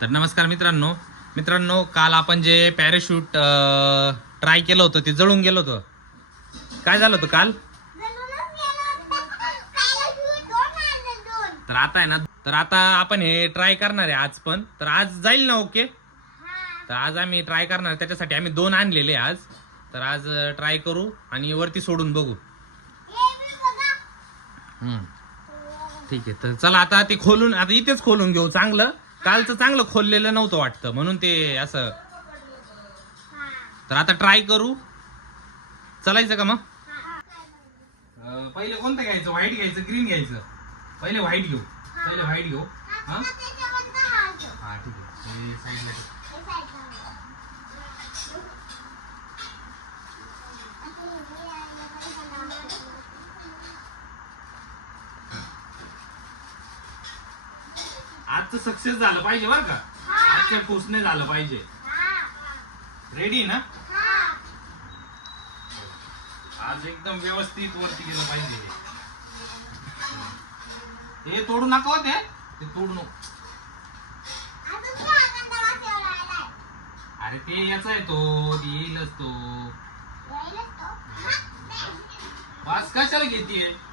तर नमस्कार मित्रांनो. मित्रांनो काल आपण जे पॅराशूट ट्राय केलं होतं ते जळून गेलं होतं. काय झालं होतं काल? तर आता आहे ना तर आता आपण हे ट्राय करणार आहे आज पण. तर आज जाईल ना ओके तर आज आम्ही ट्राय करणार त्याच्यासाठी आम्ही दोन आणलेले आज. तर आज ट्राय करू आणि वरती सोडून बघू. हम्म. ठीक आहे तर चला आता ते खोलून आता इथेच खोलून घेऊ. चांगलं. कालचं चांगलं खोललेलं नव्हतं वाटतं म्हणून ते असं. तर आता ट्राय करू. चलायचं का मग? पहिले कोणतं घ्यायचं? व्हाईट घ्यायचं ग्रीन घ्यायचं? पहिले व्हाईट घेऊ. पहिले व्हाईट घेऊ. हा हा? ठीक आहे. साईडला ठेव. आजचं सक्सेस झालं पाहिजे बरं का? आजच्या टोचणे झालं पाहिजे. रेडी ना? आज एकदम व्यवस्थित वरती गेलं पाहिजे. हे. हे तोडू नका ते. ते तोडू नको. अरे ते याचा आहे तो ते. येईलच तो. वास कशाला घेतीये?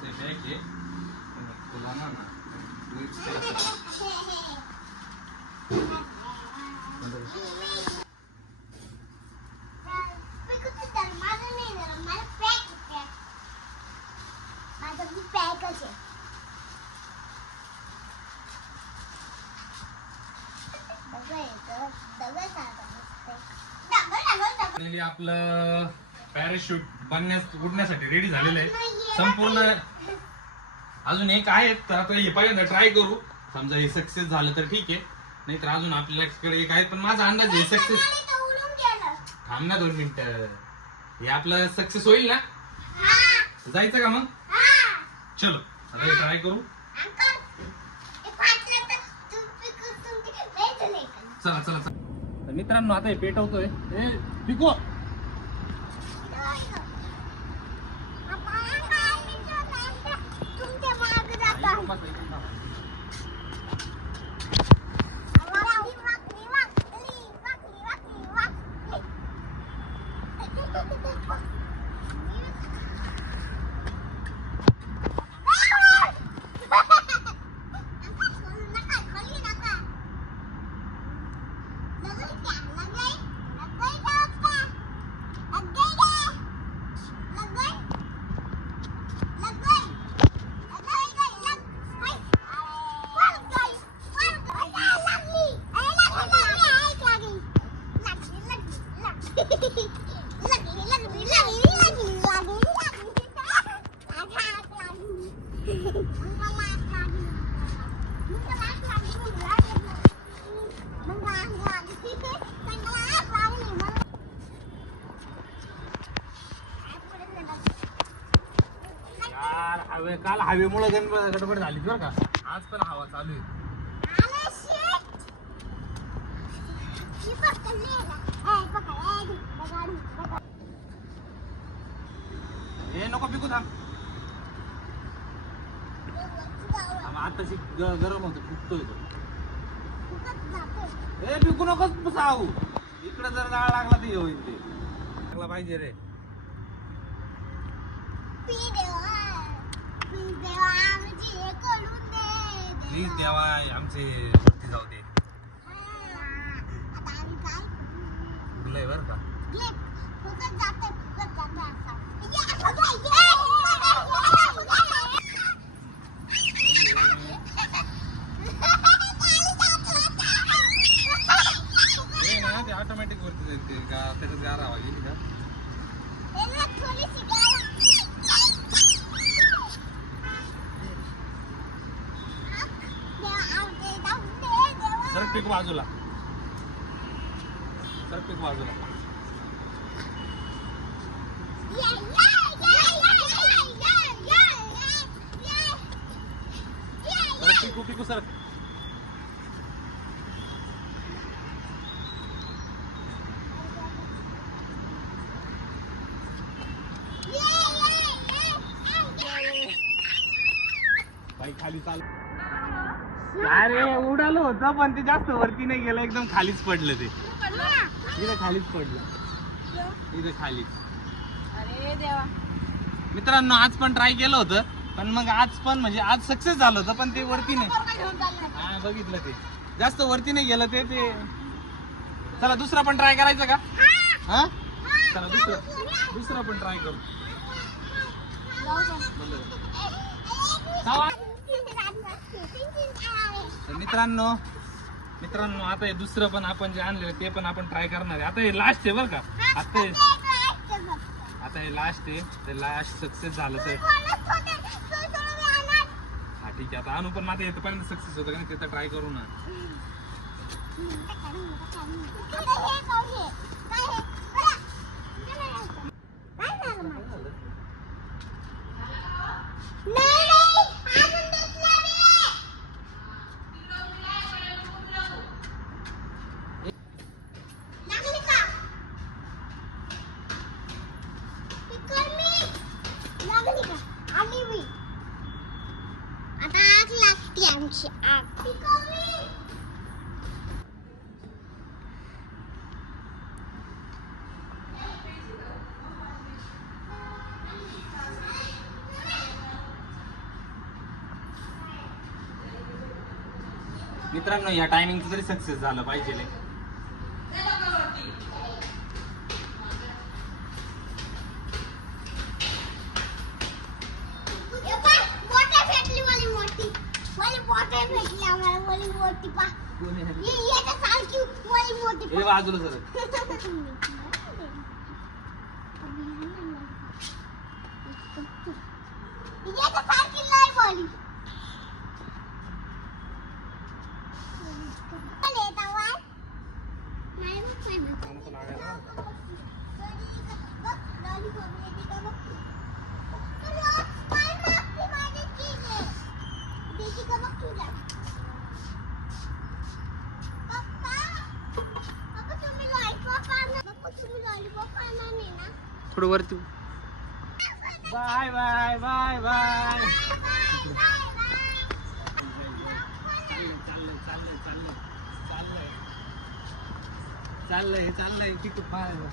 ते बॅग घे तुला ना ना पॅकच आहे दगड येतं दगड Finally आपलं पॅराशूट बनण्यास उडण्यासाठी रेडी झालेलं आहे. संपूर्ण अजून एक आहे तर आता हे पहिल्यांदा ट्राय करू. समजा हे सक्सेस झालं तर ठीक आहे. नाही तर अजून आपल्याकडे एक आहे पण माझा अंदाज आहे सक्सेस थांब ना दोन मिनिटं. हे आपलं सक्सेस होईल ना? हा. जायचं का मग? हा. चलो आता हे ट्राय करू. चला चला चला. तर मित्रांनो आता हे पेटवतोय. ए पिको! हवे काल हवेमुळे गडबड गडबड झाली बरं का. आज पण हवा चालू आहे. हे नको पिकू थांब. आता गरम होतं फुटतोय तो. ए पिकू नकोच पुसाऊ इकडे जर जाळ लागला तर हे होईल ते. लागला पाहिजे रे. प्लीज देवा आमचे वरती जाऊ दे. तुला बर का? ऑटोमॅटिक वरती जाईल का? त्याच्यात गारा गेली का? एक बाजूला. सरक पिकू पिकू सरक बाई खाली चाल अरे उडालं होतं पण ते जास्त वरती नाही गेलं एकदम खालीच पडलं ते. इथे खालीच पडलं. इथे खालीच. अरे देवा मित्रांनो आज पण ट्राय केलं होतं पण मग आज पण म्हणजे आज सक्सेस झालं होतं पण ते वरती नाही. हा बघितलं ते. जास्त वरती नाही गेलं ते ते. चला दुसरा पण ट्राय करायचं का? हा? चला दुसरं. दुसरं पण ट्राय करू. तर मित्रांनो मित्रांनो आता हे दुसरं पण आपण जे आणलेलं ते पण आपण ट्राय करणार आहे. आता हे लास्ट आहे बरं का? आता हे आता हे लास्ट आहे. तर लास्ट सक्सेस झालं तर हा ठीक आहे. आता आणू पण माझं येतपर्यंत सक्सेस होतं का नाही ते तर ट्राय करू ना नाही नाही अजून दिसला नाही. लागली का? पिकर मी. लागली का? आली मी. आता आग लागते आमची आग पिकर मी. मित्रांनो या टायमिंगचं तरी सक्सेस झालं पाहिजे हे पाय, बोटं फेकली माझी मोठी. माझी बोटं फेकली आम्हाला, माझी मोठी पा. ही याच्यासारखी माझी मोठी हे पा. बाजूला सर याच्यासारखी लय बोली. बोले तवा. नाही बघ, नाही बघ. बघ, lollipop येते का बघ. तुला काय मागते माझी चीज आहे? देते का बघ तुला. पप्पा, पप्पा तुम्ही lollipop आणा. पप्पा तुम्ही lollipop आणा नाही ना? थोडं वरती बाय बाय बाय बाय चाललंय चाललंय तिकडं bye bye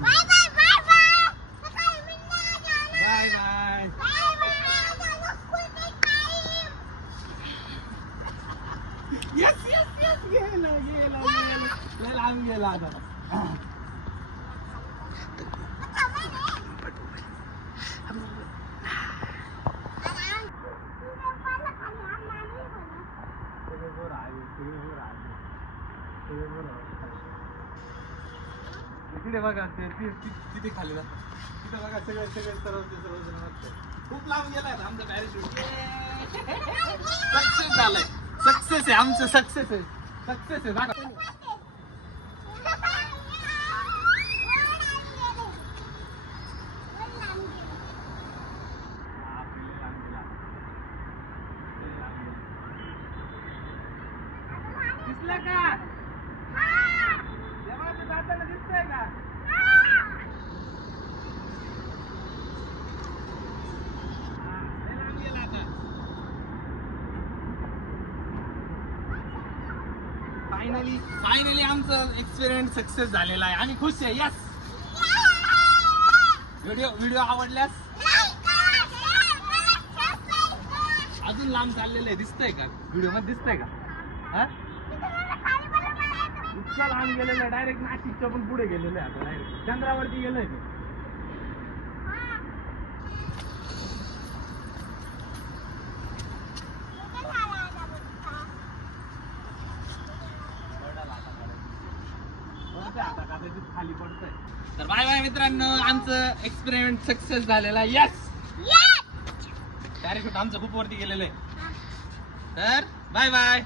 bye bye bye. सकाळी मिळणार जाणार. Bye bye bye bye. जाणार school चे time. येस येस येस गेला गेला गेला गेला आता तिकडे बघा ते ति- ति- तिथे खाली ना तिथे बघा सगळे सगळे सर्व सर्व जण. खूप लांब गेलाय ना आमचा पॅरेशूट सक्सेस झालंय. सक्सेस आहे आमचं सक्सेस आहे. सक्सेस आहे. दाखव. दिसलं का जेव्हा मी जाताना दिसतंय का हा, लय लांब गेला आता. फायनली फायनली आमचं एक्सपेरिमेंट सक्सेस झालेला आहे. आम्ही खुश आहे. यस व्हिडिओ व्हिडिओ आवडल्यास? अजून लांब चाललेलं आहे. दिसतंय का? व्हिडिओमध्ये दिसतंय का? हा? इतका लांब गेलेलं आहे. डायरेक्ट नाशिकच्या पण पुढे गेलेलं आहे आता. डायरेक्ट चंद्रावरती गेलोय ते पडतंय आता कदाचित खाली पडतंय तर बाय बाय मित्रांनो आमचं एक्सपेरिमेंट सक्सेस झालेला यस पॅरेशूट आमचं खूप वरती गेलेलं आहे. तर बाय बाय!